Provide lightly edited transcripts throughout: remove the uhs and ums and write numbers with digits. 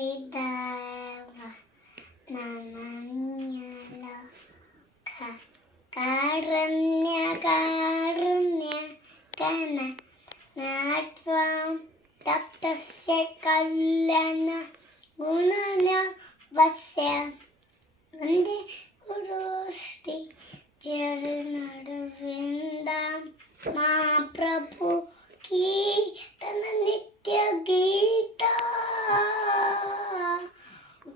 ಹಂಸರಿದಾವ ನನನಿಯಲೋಕ ಕಾರುಣ್ಯ ಕಾರುಣ್ಯ ಕನ ನಾಟ್ವಾಂ ತಪ್ತಸ್ಯ ಕಲ್ಯಾಣ ಗುಣನ ವಸ್ಯ ವಂದೇ ಗುರುಶ್ರೀ ಚರಣಾರವಿಂದಂ ಮಾ ಪ್ರಭು ಕೀರ್ತನ ನಿತ್ಯ ಗೀತ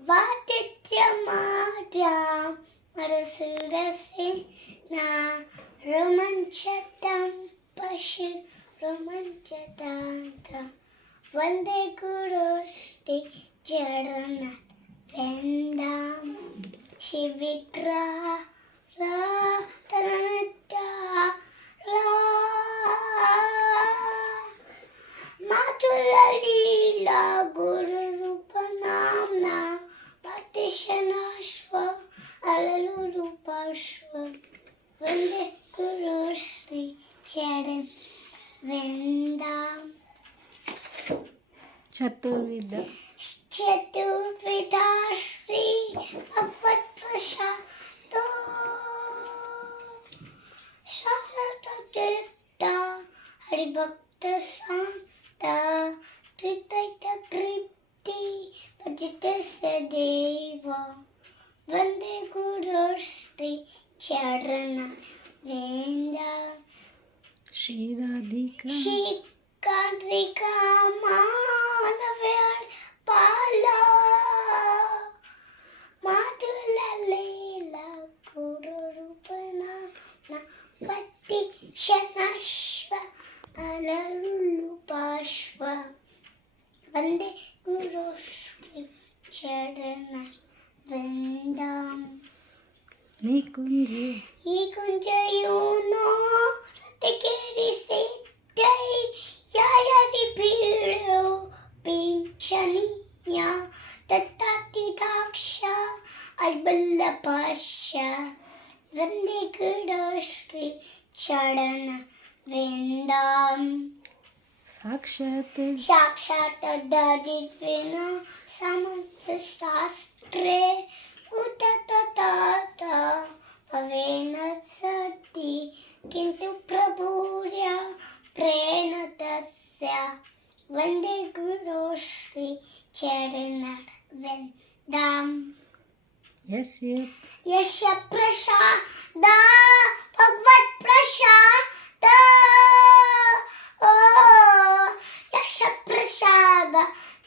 ವಾಚಿತ್ಯ ಮಾಜಾಂ ಮರಸುರಸೆ ನಾ ರೋಮಾಂಚತಾಂ ಪಶು ರೋಮಾಂಚತಾಂತ ವಂದೇ ಗುರು ಶ್ರೀ ಚರಣಾರವಿಂದಂ ಶಿವಿಗ್ರಹ ತನನಟ್ಟ ಮಾತುಲಲೀಲ ಗುರು ರೂಪ ನಾಮ್ನ ಭಕ್ತಿಶನಾಶ್ವ ಅಲಲು ರೂಪಾಶ್ವ ವಂದೇ ಗುರು ಶ್ರೀ ಚರಣಾರವಿಂದಂ ಚತುರ್ವಿಧ ಶ್ರೀ ಭಗವತ್ ಪ್ರಸಾದ ಶಾರದಾ ಹರಿಭಕ್ತ ಶಾಂತ ತ್ರಿತೈತ ಕೃಪ್ತಿ ಭಜತೆ ಸದೇವ ವಂದೇ ಗುರು ಶ್ರೀ ಚರಣಾರವಿಂದಂ ಶ್ರೀರಾಧಿಕಾ ಶ್ರೀಕಾಂತ್ರಿಕಾ ಮಾಧವ್ಯಾಳ್ ಪಾಲ ಮಾತುಲಲೀಲ ಗುರು ರೂಪನ ಪತಿ ಶನಶ್ವ ಅಲಲು ಪಾಶ್ವ ವಂದೇ ಗುರು ಶ್ರೀ ಚರಣಾರವಿಂದಂ ನಿಕುಂಜೆ ಈ ಕುಂಜಯುನೋ ರತಿಕೇರಿಸಿ ಜೈ ಯಾಯರಿ ಬೀಳೋ ಪಿಂಚನಿಯ ದತ್ತಾತಿದಾಕ್ಷ ಅಲ್ಬಲ್ಲಭಾಷ ವಂದೇ ಗುರು ಶ್ರೀ ಚರಣಾರವಿಂದಂ ಸಾಕ್ಷಾತ್ ಸಾಕ್ಷಾತ್ ದದಿದ್ವಿನ ಸಮಸ್ತಾಸ್ತ್ರೇ ಉತತತಾತ ಭವೇನ ಸತಿ ಕಿಂತು ಪ್ರಭುರ್ಯ ಪ್ರೇಣತಸ್ಯ ವಂದೇ ಗುರು ಶ್ರೀ ಚರಣಾರವಿಂದಂ ಯಸ್ಯ ಯಶ ಪ್ರಸಾದ ಭಗವತ್ ಪ್ರಸಾದ ಯಶ ಪ್ರಸಾದ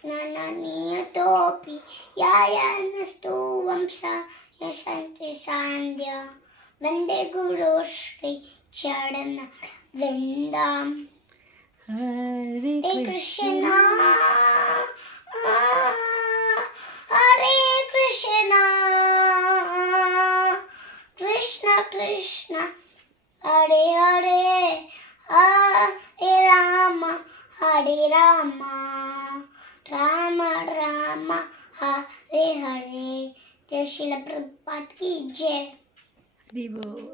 ನನನಿಯತೋಪಿ ಯಾಯನಸ್ತು ವಂಶ ಯಶಂತಿ ಸಾಂಧ್ಯ ವಂದೇ ಗುರು ಶ್ರೀ ಚರಣಾರವಿಂದಂ ಹರಿ ಹರೇ ಕೃಷ್ಣ ಕೃಷ್ಣ ಹರೇ ಕೃಷ್ಣ ಕೃಷ್ಣ ಕೃಷ್ಣ ಹರೇ ಹರೇ ಹರೇ ರಾಮ ರಾಮ ರಾಮ ಹರೇ ಹರೇ ಜೈ ಶ್ರೀಲ ಪ್ರಭುಪಾದ್ ಕಿ ಜೈ ಹರಿ ಬೋಲ್.